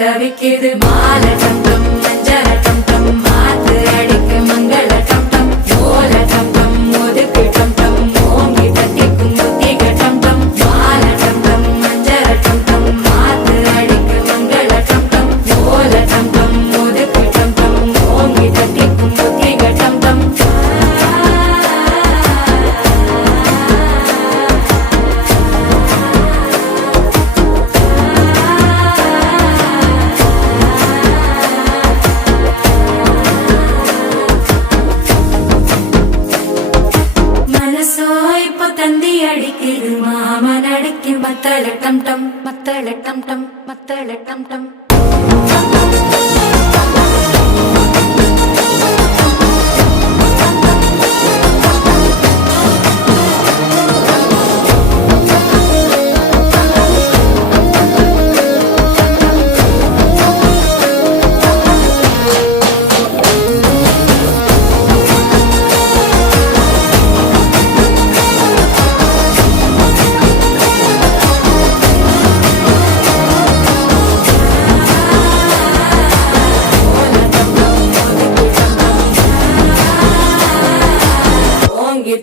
தவிக்குது மால டம் டம் மஞ்சள டம் டம் மாத்து அடிக்க மங்கள டம் டம் ஓல டம் டம் ஒதுக்கு டம் டம் ஓங்கி தட்டிக்கும் முத்திக டம் டம் மால டம் டம் மஞ்சள டம் டம் மாத்து அடிக்க மங்கள டம் டம் ஓல டம் டம் ஒதுக்கு டம் டம் ஓங்கி தட்டிக்கும் முத்திக டம் டம் தந்தி அடிக்குது மாமன் அடிக்கு மத்தள டம் டம் மத்தள டம் டம் மத்தள டம் டம்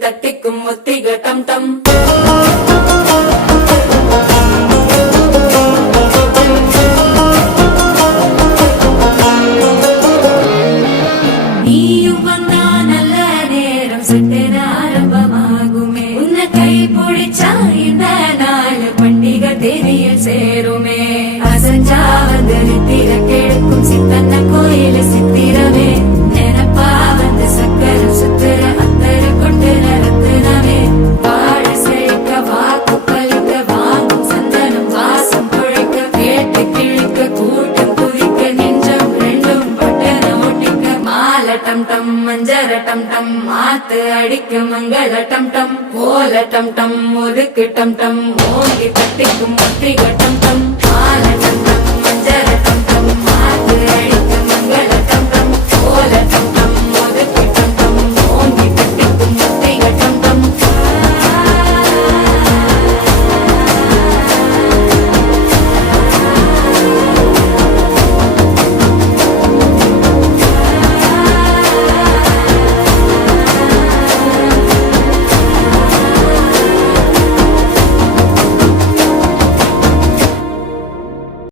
தட்டிக்கும் முத்திக டம் டம் நீயும் வந்தா நல்ல நேரம் சட்டென ஆரம்பமாகுமே உன்னை கை பிடிச்சா இந்த நாள் பண்டிகை தேதியில் சேருமே அசஞ்சா வந்து நித்திர கெடுக்கும் சித்தன்ன கோயில சித்திரமே நினைப்பா வந்து சக்கரம் சுத்துற அத்தர கொண்டு நடத்துனவே வாழ செழிக்க வாக்கு பலிக்க வாங்கும் சந்தனம் வாசம் குழைக்க கேட்டு கிழிக்க கூட்டம் குதிக்க நெஞ்சம் ரெண்டும் பட்டன ஒட்டிக்க மால டம் டம் மஞ்சர டம் டம் மாத்து அடிக்க மங்கள டம் டம் ஓல டம் டம் ஒதுக்கு டம் டம் ஓங்கி தட்டிக்கும் முத்திக டம் டம் மால டம் டம் மஞ்சர டம்